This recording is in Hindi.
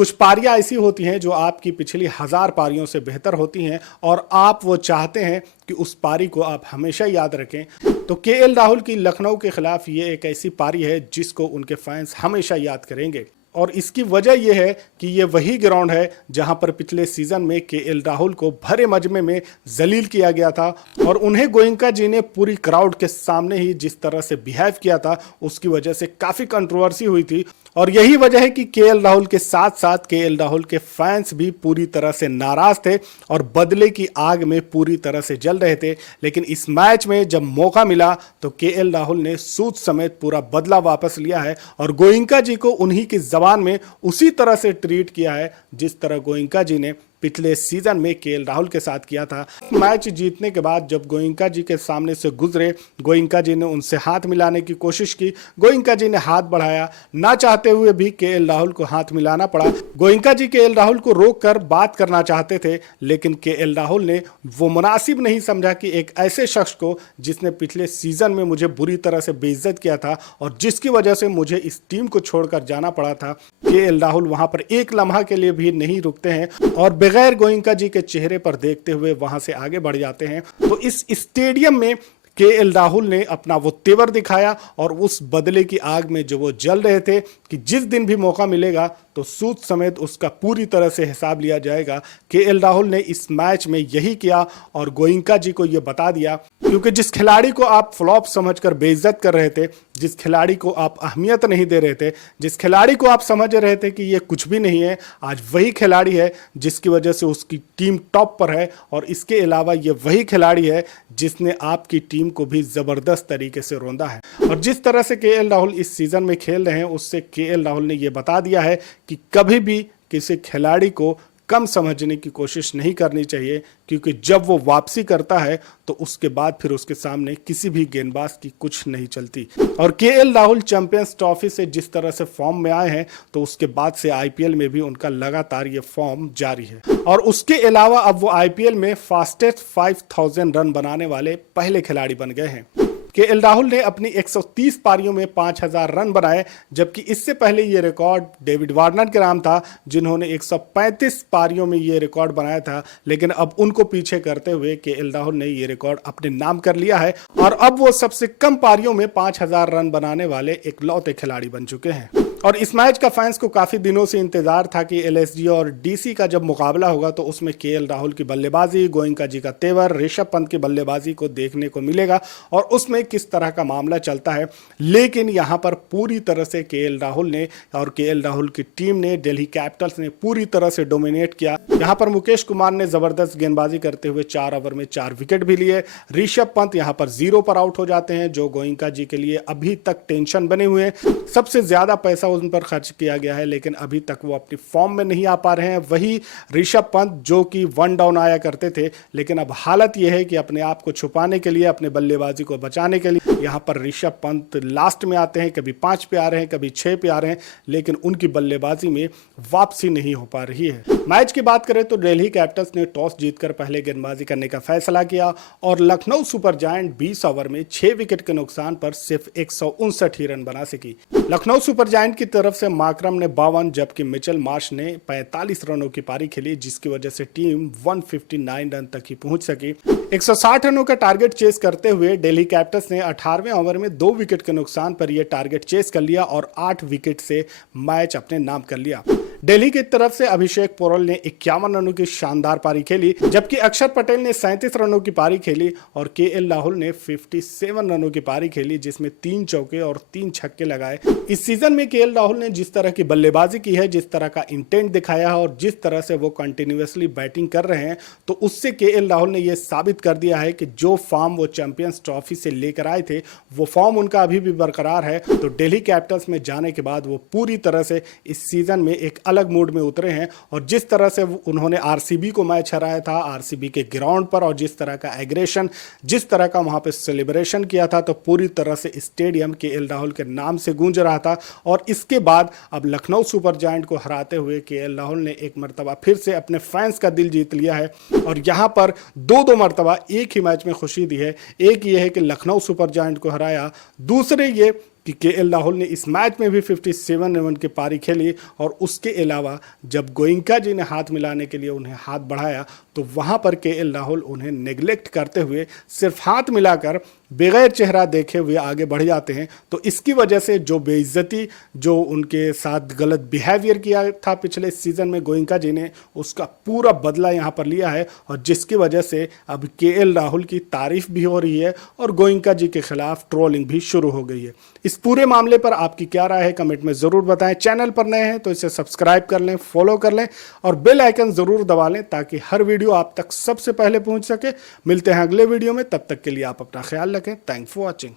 कुछ पारियां ऐसी होती हैं जो आपकी पिछली 1000 पारियों से बेहतर होती हैं और आप वो चाहते हैं कि उस पारी को आप हमेशा याद रखें। तो केएल राहुल की लखनऊ के खिलाफ ये एक ऐसी पारी है जिसको उनके फैंस हमेशा याद करेंगे और इसकी वजह यह है कि ये वही ग्राउंड है जहां पर पिछले सीजन में केएल राहुल को भरे मजमे में जलील किया गया था और उन्हें गोयनका जी ने पूरी क्राउड के सामने ही जिस तरह से बिहेव किया था उसकी वजह से काफ़ी कंट्रोवर्सी हुई थी। और यही वजह है कि केएल राहुल के साथ साथ केएल राहुल के फैंस भी पूरी तरह से नाराज थे और बदले की आग में पूरी तरह से जल रहे थे। लेकिन इस मैच में जब मौका मिला तो केएल राहुल ने सूद समेत पूरा बदला वापस लिया है और गोयनका जी को उन्हीं की जबान में उसी तरह से ट्रीट किया है जिस तरह गोयनका जी ने पिछले सीजन में केएल राहुल के साथ किया था। मैच जीतने के बाद जब गोयनका जी के सामने से गुजरे, गोयनका जी ने उनसे हाथ मिलाने की कोशिश की। गोयनका जी ने हाथ बढ़ाया, ना चाहते हुए भी केएल राहुल को हाथ मिलाना पड़ा। गोयनका जी केएल राहुल को रोककर बात करना चाहते थे, लेकिन केएल राहुल ने वो मुनासिब नहीं समझा कि एक ऐसे शख्स को जिसने पिछले सीजन में मुझे बुरी तरह से बेइज्जत किया था और जिसकी वजह से मुझे इस टीम को छोड़कर जाना पड़ा था, केएल राहुल वहां पर एक लम्हा के लिए भी नहीं रुकते हैं और बगैर गोयनका जी के चेहरे पर देखते हुए वहां से आगे बढ़ जाते हैं। तो इस स्टेडियम में केएल राहुल ने अपना वो तेवर दिखाया और उस बदले की आग में जो वो जल रहे थे कि जिस दिन भी मौका मिलेगा तो सूद समेत उसका पूरी तरह से हिसाब लिया जाएगा। केएल राहुल ने इस मैच में यही किया और गोयनका जी को यह बता दिया, क्योंकि जिस खिलाड़ी को आप फ्लॉप समझकर बेइज्जत कर रहे थे, जिस खिलाड़ी को आप अहमियत नहीं दे रहे थे, जिस खिलाड़ी को आप समझ रहे थे कि ये कुछ भी नहीं है, आज वही खिलाड़ी है जिसकी वजह से उसकी टीम टॉप पर है। और इसके अलावा ये वही खिलाड़ी है जिसने आपकी टीम को भी जबरदस्त तरीके से रौंदा है। और जिस तरह से केएल राहुल इस सीजन में खेल रहे हैं उससे केएल राहुल ने यह बता दिया है कि कभी भी किसी खिलाड़ी को कम समझने की कोशिश नहीं करनी चाहिए, क्योंकि जब वो वापसी करता है तो उसके बाद फिर उसके सामने किसी भी गेंदबाज की कुछ नहीं चलती। और केएल राहुल चैंपियंस ट्रॉफी से जिस तरह से फॉर्म में आए हैं तो उसके बाद से आईपीएल में भी उनका लगातार ये फॉर्म जारी है। और उसके अलावा अब वो आईपीएल में फास्टेस्ट 5000 रन बनाने वाले पहले खिलाड़ी बन गए हैं। केएल राहुल ने अपनी 130 पारियों में 5000 रन बनाए, जबकि इससे पहले ये रिकॉर्ड डेविड वार्नर के नाम था जिन्होंने 135 पारियों में ये रिकॉर्ड बनाया था। लेकिन अब उनको पीछे करते हुए केएल राहुल ने ये रिकॉर्ड अपने नाम कर लिया है और अब वो सबसे कम पारियों में 5000 रन बनाने वाले इकलौते खिलाड़ी बन चुके हैं। और इस मैच का फैंस को काफी दिनों से इंतजार था कि एलएसजी और डीसी का जब मुकाबला होगा तो उसमें केएल राहुल की बल्लेबाजी, गोयनका जी का तेवर, ऋषभ पंत की बल्लेबाजी को देखने को मिलेगा और उसमें किस तरह का मामला चलता है। लेकिन यहां पर पूरी तरह से केएल राहुल ने और केएल राहुल की टीम ने, दिल्ली कैपिटल्स ने पूरी तरह से डोमिनेट किया। यहां पर मुकेश कुमार ने जबरदस्त गेंदबाजी करते हुए 4 ओवर में 4 विकेट भी लिए। ऋषभ पंत यहां पर 0 पर आउट हो जाते हैं, जो गोयनका जी के लिए अभी तक टेंशन बने हुए हैं। सबसे ज्यादा पैसा उन पर खर्च किया गया है, लेकिन अभी तक वो अपनी फॉर्म में नहीं आ पा रहे हैं। वही ऋषभ पंत जो कि 1 डाउन आया करते थे, लेकिन अब हालत यह है कि अपने आप को छुपाने के लिए, अपने बल्लेबाजी को बचाने के लिए यहां पर ऋषभ पंत लास्ट में आते हैं। कभी 5 पे आ रहे हैं, कभी 6 पे आ रहे हैं, लेकिन उनकी बल्लेबाजी में वापसी नहीं हो पा रही है। मैच की बात करें तो दिल्ली कैपिटल्स ने टॉस जीतकर पहले गेंदबाजी करने का फैसला किया और लखनऊ सुपर जायंट 20 ओवर में 6 विकेट के नुकसान पर सिर्फ 159 ही रन बना सकी। लखनऊ सुपर जायंट की तरफ से माकरम ने 52 जबकि मिचेल मार्श ने 45 रनों की पारी खेली, जिसकी वजह से टीम 159 रन तक ही पहुंच सकी। 160 रनों का टारगेट चेस करते हुए दिल्ली कैपिटल्स ने 18वें ओवर में 2 विकेट के नुकसान पर यह टारगेट चेस कर लिया और 8 विकेट से मैच अपने नाम कर लिया। दिल्ली की तरफ से अभिषेक पोरल ने 51 रनों की शानदार पारी खेली, जबकि अक्षर पटेल ने 37 रनों की पारी खेली और केएल राहुल ने 57 रनों की पारी खेली, जिसमें 3 चौके और 3 छक्के लगाए। इस सीजन में केएल राहुल ने जिस तरह की बल्लेबाजी की है, जिस तरह का इंटेंट दिखाया है और जिस तरह से वो कंटिन्यूअसली बैटिंग कर रहे हैं, तो उससे केएल राहुल ने यह साबित कर दिया है कि जो फॉर्म वो चैंपियंस ट्रॉफी से लेकर आए थे वो फॉर्म उनका अभी भी बरकरार है। तो दिल्ली कैपिटल्स में जाने के बाद वो पूरी तरह से इस सीजन में एक अलग मूड में उतरे हैं और जिस तरह से उन्होंने आरसीबी को मैच हराया था आरसीबी के ग्राउंड पर और जिस तरह का एग्रेशन, जिस तरह का वहां पे सेलिब्रेशन किया था, तो पूरी तरह से स्टेडियम केएल राहुल के नाम से गूंज रहा था। और इसके बाद अब लखनऊ सुपर जायंट को हराते हुए केएल राहुल ने एक मर्तबा फिर से अपने फैंस का दिल जीत लिया है और यहां पर 2-2 मर्तबा एक ही मैच में खुशी दी है। एक ये है कि लखनऊ सुपर जायंट को हराया, दूसरे ये कि केएल राहुल ने इस मैच में भी 57 रन की पारी खेली और उसके अलावा जब गोयनका जी ने हाथ मिलाने के लिए उन्हें हाथ बढ़ाया तो वहां पर केएल राहुल उन्हें नेग्लेक्ट करते हुए सिर्फ हाथ मिलाकर बगैर चेहरा देखे हुए आगे बढ़ जाते हैं। तो इसकी वजह से जो बेइज्जती, जो उनके साथ गलत बिहेवियर किया था पिछले सीजन में गोयनका जी ने, उसका पूरा बदला यहाँ पर लिया है और जिसकी वजह से अब केएल राहुल की तारीफ भी हो रही है और गोयनका जी के खिलाफ ट्रोलिंग भी शुरू हो गई है। इस पूरे मामले पर आपकी क्या राय है कमेंट में ज़रूर बताएं। चैनल पर नए हैं तो इसे सब्सक्राइब कर लें, फॉलो कर लें और बेल आइकन ज़रूर दबा लें ताकि हर वीडियो आप तक सबसे पहले पहुंच सके। मिलते हैं अगले वीडियो में, तब तक के लिए आप अपना ख्याल रखें। Thanks for watching.